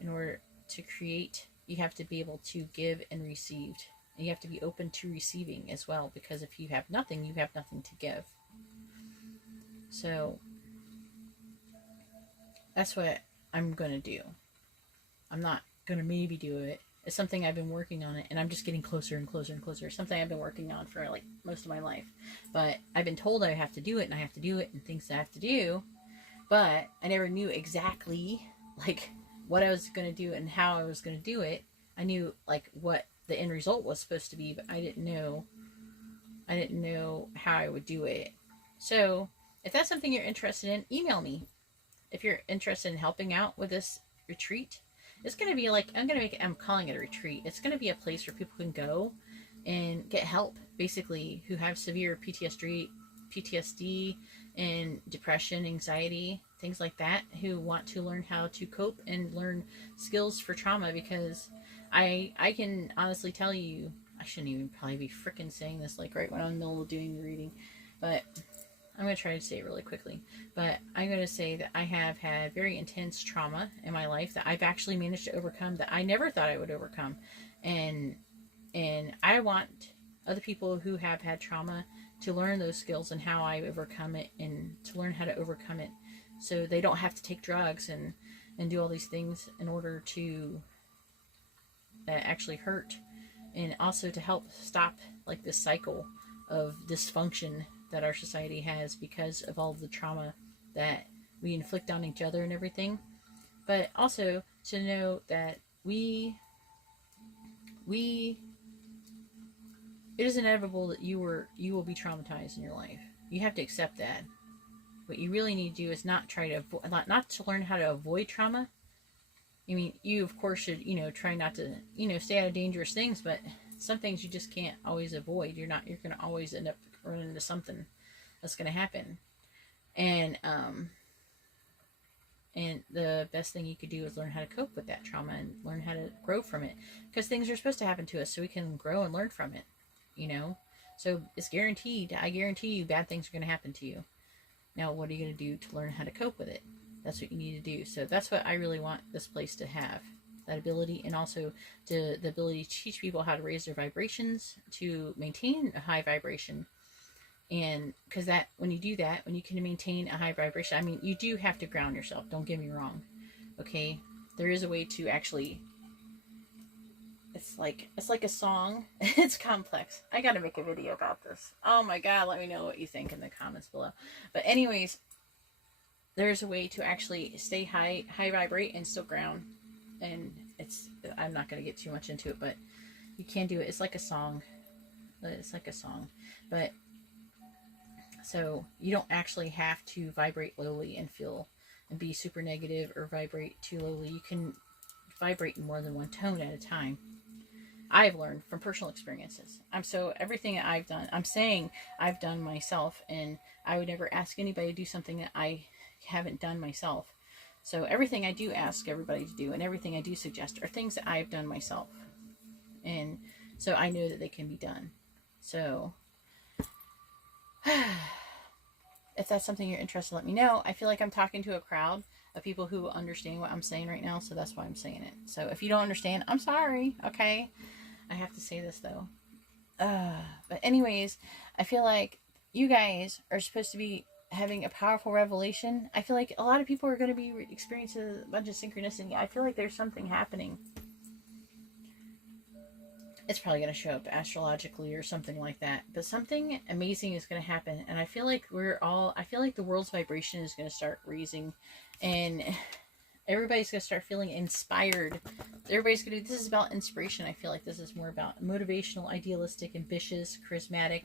In order to create, you have to be able to give and receive. And you have to be open to receiving as well, because if you have nothing, you have nothing to give. So that's what I'm going to do. I'm not going to maybe do it. It's something I've been working on it, and I'm just getting closer and closer and closer. It's something I've been working on for like most of my life. But I've been told I have to do it, and I have to do it, and things I have to do. But I never knew exactly like what I was going to do and how I was going to do it. I knew like what the end result was supposed to be, but I didn't know how I would do it. So if that's something you're interested in, email me. If you're interested in helping out with this retreat, it's going to be like, I'm calling it a retreat. It's going to be a place where people can go and get help, basically, who have severe PTSD and depression, anxiety, things like that, who want to learn how to cope and learn skills for trauma. Because I can honestly tell you, I shouldn't even probably be freaking saying this like right when I'm in the middle of doing the reading, but I'm going to try to say it really quickly. But I'm going to say that I have had very intense trauma in my life that I've actually managed to overcome, that I never thought I would overcome. And I want other people who have had trauma to learn those skills and how I overcome it, and to learn how to overcome it so they don't have to take drugs and do all these things in order to actually hurt, and also to help stop like this cycle of dysfunction that our society has because of all the trauma that we inflict on each other and everything. But also to know that it is inevitable that you will be traumatized in your life. You have to accept that. what you really need to do is not try to not to learn how to avoid trauma. I mean, you of course should, try not to, stay out of dangerous things, but some things you just can't always avoid. You're going to always end up running into something that's going to happen. And the best thing you could do is learn how to cope with that trauma and learn how to grow from it, because things are supposed to happen to us so we can grow and learn from it, So it's guaranteed. I guarantee you bad things are going to happen to you. Now, what are you going to do to learn how to cope with it? That's what you need to do. So that's what I really want this place to have, that ability, and also the ability to teach people how to raise their vibrations, to maintain a high vibration. And because that, when you do that, when you can maintain a high vibration, I mean, you do have to ground yourself. Don't get me wrong. Okay. There is a way to actually, it's like a song. It's complex. I got to make a video about this. Oh my God. Let me know what you think in the comments below. But anyways, there's a way to actually stay high vibrate and still ground. And I'm not going to get too much into it, but you can do it. It's like a song. But so you don't actually have to vibrate lowly and be super negative, or vibrate too lowly. You can vibrate in more than one tone at a time. I've learned from personal experiences. Everything that I've done, I'm saying I've done myself, and I would never ask anybody to do something that I haven't done myself. So everything I do ask everybody to do, and everything I do suggest, are things that I've done myself. And so I know that they can be done. So if that's something you're interested in, let me know. I feel like I'm talking to a crowd of people who understand what I'm saying right now, so that's why I'm saying it. So if you don't understand, I'm sorry, okay? I have to say this, though. But anyways, I feel like you guys are supposed to be having a powerful revelation. I feel like a lot of people are going to be experiencing a bunch of synchronicity. I feel like there's something happening. It's probably going to show up astrologically or something like that. But something amazing is going to happen. And I feel like the world's vibration is going to start raising. And everybody's going to start feeling inspired. This is about inspiration. I feel like this is more about motivational, idealistic, ambitious, charismatic.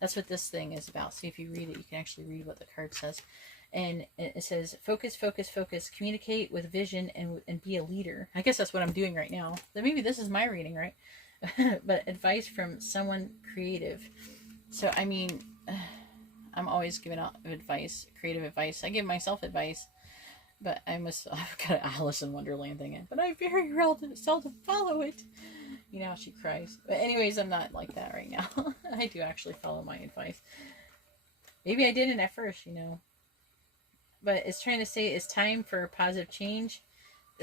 That's what this thing is about. See, if you read it, you can actually read what the card says. And it says, focus, focus, focus, communicate with vision, and be a leader. I guess that's what I'm doing right now. Then maybe this is my reading, right? But advice from someone creative. So, I mean, I'm always giving out advice, creative advice. I give myself advice, but I've got an Alice in Wonderland thing in, but I very seldom follow it. You know, she cries. But anyways, I'm not like that right now. I do actually follow my advice. Maybe I didn't at first, But it's trying to say it's time for positive change.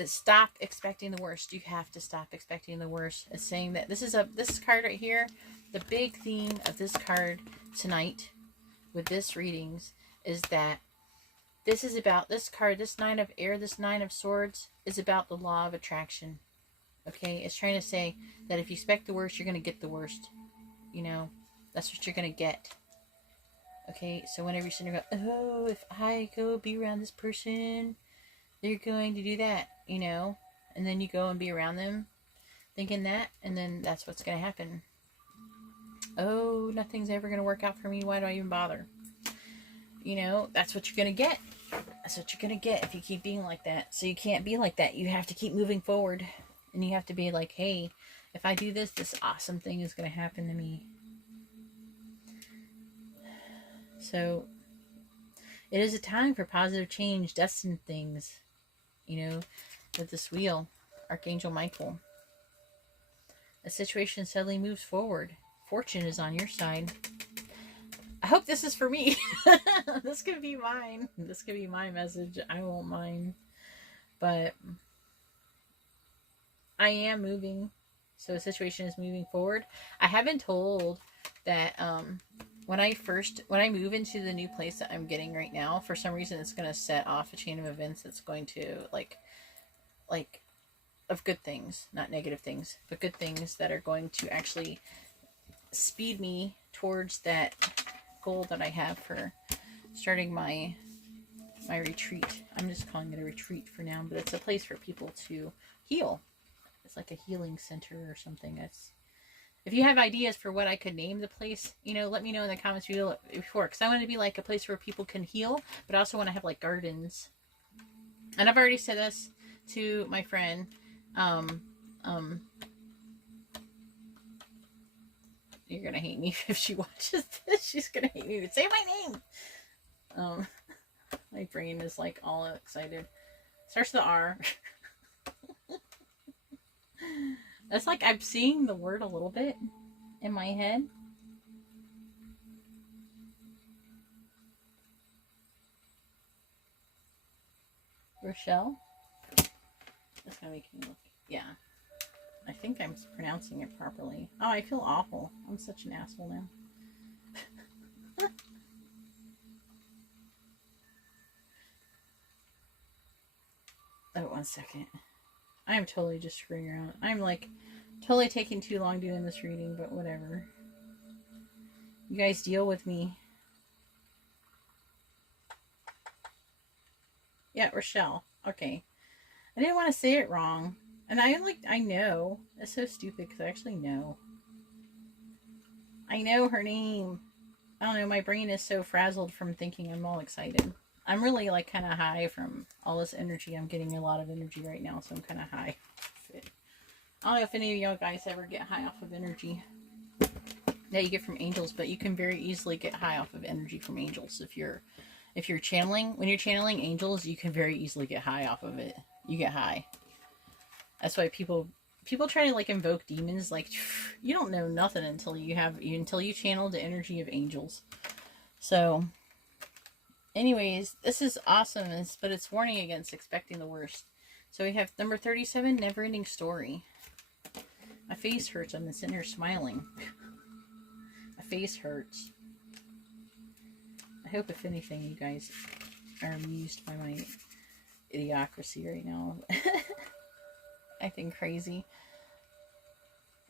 Stop expecting the worst. You have to stop expecting the worst. It's saying that this card right here, the big theme of this card tonight with this readings is that this card, this Nine of Air, this Nine of Swords, is about the law of attraction. Okay? It's trying to say that if you expect the worst, you're going to get the worst. That's what you're going to get. Okay? So whenever you're sitting there going, oh, if I go be around this person, they're going to do that, and then you go and be around them thinking that, and then that's what's going to happen. Oh, nothing's ever going to work out for me. Why do I even bother? That's what you're going to get. That's what you're going to get if you keep being like that. So you can't be like that. You have to keep moving forward, and you have to be like, hey, if I do this awesome thing is going to happen to me. So it is a time for positive change, destined things. With this wheel, Archangel Michael. A situation suddenly moves forward. Fortune is on your side. I hope this is for me. This could be mine. This could be my message. I won't mind. But I am moving. So the situation is moving forward. I have been told that when I move into the new place that I'm getting right now, for some reason it's going to set off a chain of events that's going to like of good things, not negative things, but good things that are going to actually speed me towards that goal that I have for starting my retreat. I'm just calling it a retreat for now, but it's a place for people to heal. It's like a healing center or something. If you have ideas for what I could name the place, let me know in the comments below before. Because I want it to be like a place where people can heal, but I also want to have like gardens. And I've already said this to my friend. You're gonna hate me if she watches this. She's gonna hate me. But say my name. My brain is like all excited. Starts with the R. It's like I'm seeing the word a little bit in my head. Rochelle? That's gonna make me look. Yeah. I think I'm pronouncing it properly. Oh, I feel awful. I'm such an asshole now. Oh, 1 second. I am totally just screwing around. I'm like totally taking too long doing this reading, but whatever. You guys deal with me. Yeah, Rochelle. Okay. I didn't want to say it wrong. And I know. It's so stupid because I actually know. I know her name. I don't know. My brain is so frazzled from thinking I'm all excited. I'm really like kind of high from all this energy. I'm getting a lot of energy right now, so I'm kind of high. I don't know if any of y'all guys ever get high off of energy that you get from angels, but you can very easily get high off of energy from angels. If you're channeling, when you're channeling angels, you can very easily get high off of it. You get high. That's why people try to like invoke demons. Like, you don't know nothing until you channel the energy of angels. So, anyways, this is awesome, but it's warning against expecting the worst. So we have number 37, never-ending story. My face hurts. I'm sitting here smiling. My face hurts. I hope, if anything, you guys are amused by my idiocracy right now. Acting crazy.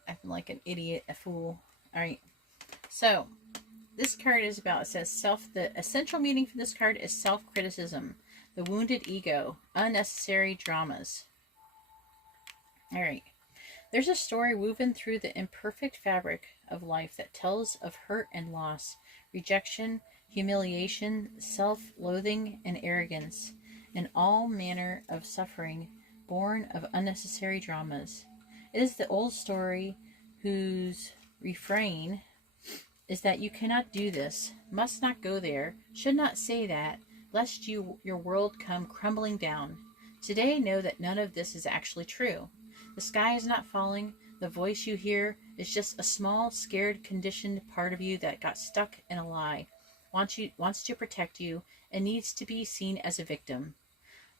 Acting like an idiot, a fool. Alright. So, this card is about, it says the essential meaning for this card is self-criticism, the wounded ego, unnecessary dramas. Alright. There's a story woven through the imperfect fabric of life that tells of hurt and loss, rejection, humiliation, self-loathing, and arrogance, and all manner of suffering born of unnecessary dramas. It is the old story whose refrain is that you cannot do this, must not go there, should not say that, lest your world come crumbling down. Today, know that none of this is actually true. The sky is not falling. The voice you hear is just a small, scared, conditioned part of you that got stuck in a lie, wants to protect you, and needs to be seen as a victim.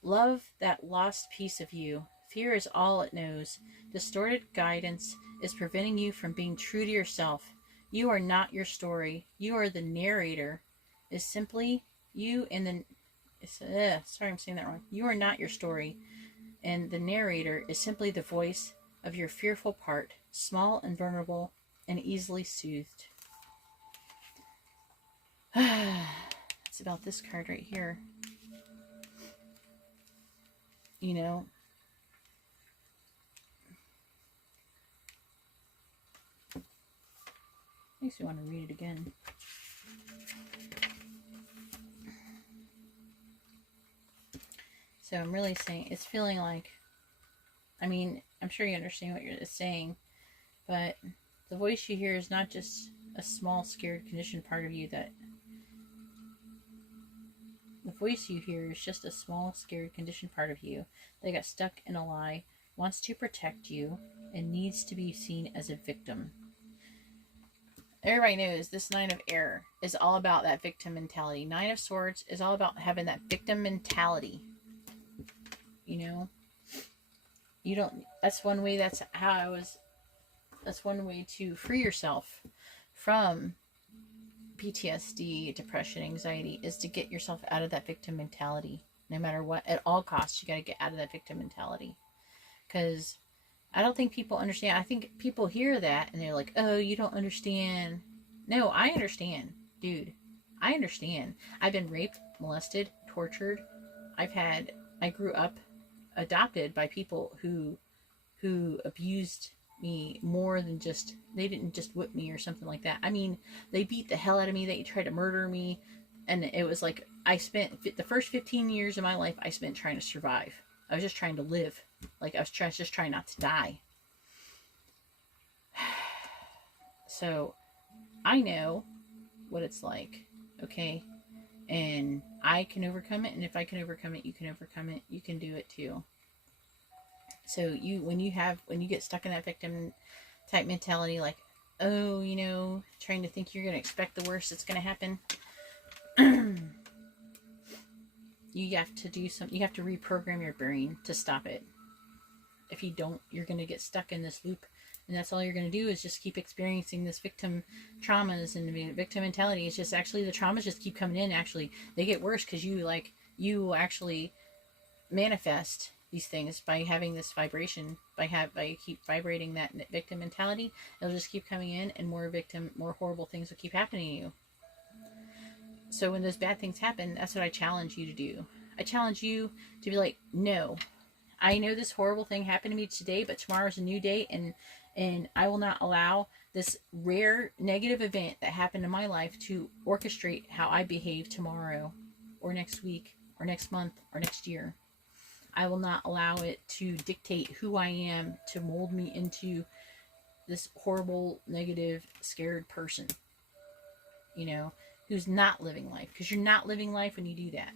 Love that lost piece of you. Fear is all it knows. Distorted guidance is preventing you from being true to yourself. You are not your story. You are the narrator. Is simply you and the... sorry, I'm saying that wrong. You are not your story. And the narrator is simply the voice of your fearful part, small and vulnerable and easily soothed. It's about this card right here. You know, makes me want to read it again. So I'm really saying, it's feeling like, I mean, I'm sure you understand what you're saying, but the voice you hear is not just a small, scared, conditioned part of you that... The voice you hear is just a small, scared, conditioned part of you that got stuck in a lie, wants to protect you, and needs to be seen as a victim. Everybody knows this Nine of Air is all about that victim mentality. Nine of Swords is all about having that victim mentality. You know? You don't... That's one way, that's one way to free yourself from PTSD, depression, anxiety, is to get yourself out of that victim mentality. No matter what, at all costs, you got to get out of that victim mentality. Because I don't think people understand. I think people hear that and they're like, oh, you don't understand. No, I understand. Dude, I understand. I've been raped, molested, tortured. I grew up adopted by people who abused me more than just, they didn't just whip me or something like that. I mean, they beat the hell out of me. They tried to murder me. And it was like, I spent the first 15 years of my life, I spent trying to survive. I was just trying to live. Like, I was just trying not to die. So, I know what it's like, okay? And I can overcome it, and if I can overcome it, you can overcome it. You can do it too. So when you get stuck in that victim type mentality, like, oh, trying to think you're going to expect the worst that's going to happen, you have to do something. You have to reprogram your brain to stop it. If you don't, you're going to get stuck in this loop, and that's all you're going to do is just keep experiencing this victim traumas and victim mentality. It's just actually the traumas just keep coming in. Actually, they get worse because you actually manifest these things by having this vibration, by keep vibrating that victim mentality. It'll just keep coming in, and more horrible things will keep happening to you. So when those bad things happen, that's what I challenge you to do. I challenge you to be like, no, I know this horrible thing happened to me today, but tomorrow's a new day, and I will not allow this rare negative event that happened in my life to orchestrate how I behave tomorrow, or next week, or next month, or next year. I will not allow it to dictate who I am, to mold me into this horrible, negative, scared person, who's not living life. Because you're not living life when you do that.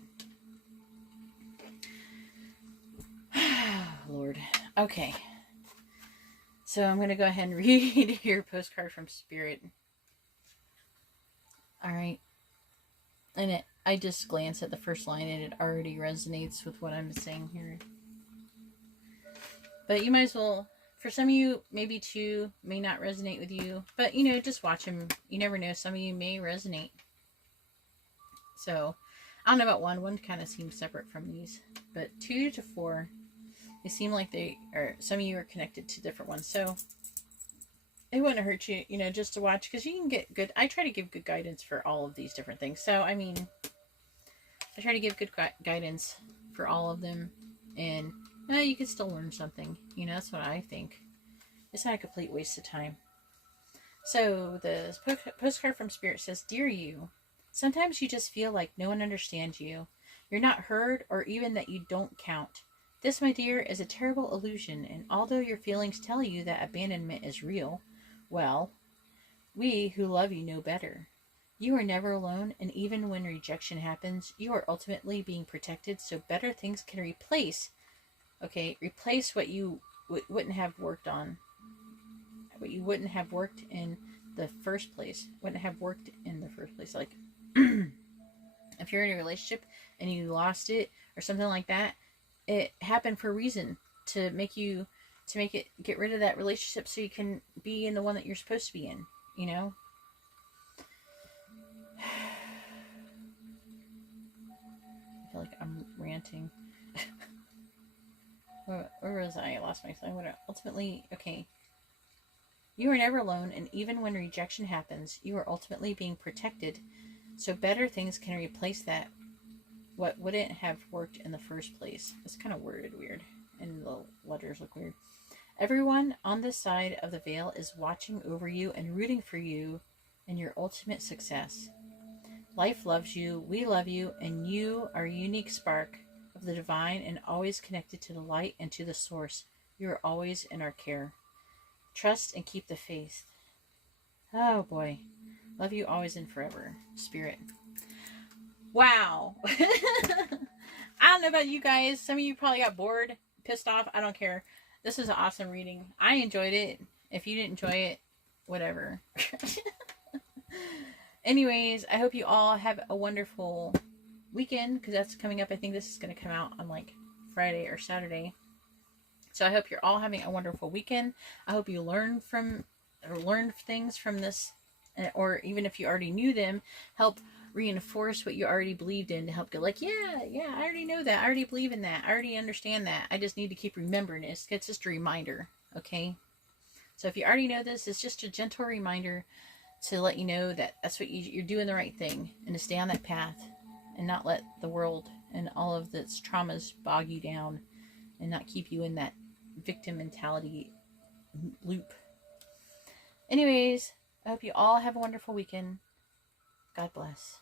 Lord. Okay. So I'm going to go ahead and read your postcard from Spirit. All right. And I just glanced at the first line, and it already resonates with what I'm saying here. But you might as well, for some of you, maybe two may not resonate with you. But, just watch them. You never know. Some of you may resonate. So, I don't know about one. One kind of seems separate from these. But 2 to 4, they seem like some of you are connected to different ones. So, it wouldn't hurt you, just to watch, because you can get good. I try to give good guidance for all of these different things. So, I mean, I try to give good guidance for all of them, and you can still learn something. That's what I think. It's not a complete waste of time. So, the postcard from Spirit says, Dear you, sometimes you just feel like no one understands you. You're not heard, or even that you don't count. This, my dear, is a terrible illusion, and although your feelings tell you that abandonment is real, well, we who love you know better. You are never alone, and even when rejection happens, you are ultimately being protected so better things can replace what you wouldn't have worked on. What you wouldn't have worked in the first place. Like, if you're in a relationship and you lost it or something like that, it happened for a reason, to make it get rid of that relationship so you can be in the one that you're supposed to be in, I feel like I'm ranting. Where was I? I lost my thought. Ultimately, okay. You are never alone, and even when rejection happens, you are ultimately being protected, so better things can replace that. What wouldn't have worked in the first place. It's kind of worded weird, and the letters look weird. Everyone on this side of the veil is watching over you and rooting for you and your ultimate success. Life loves you, we love you, and you are a unique spark of the divine and always connected to the light and to the source. You are always in our care. Trust and keep the faith. Oh boy. Love you always and forever. Spirit. Wow. I don't know about you guys. Some of you probably got bored, pissed off. I don't care. This is an awesome reading. I enjoyed it. If you didn't enjoy it, whatever. Anyways, I hope you all have a wonderful weekend, because that's coming up. I think this is going to come out on like Friday or Saturday. So I hope you're all having a wonderful weekend. I hope you learn things from this, or even if you already knew them, help reinforce what you already believed in, to help go like, yeah, I already know that. I already believe in that. I already understand that. I just need to keep remembering it. It's just a reminder, okay? So if you already know this, it's just a gentle reminder to let you know that that's what you're doing the right thing, and to stay on that path and not let the world and all of its traumas bog you down and not keep you in that victim mentality loop. Anyways, I hope you all have a wonderful weekend. God bless.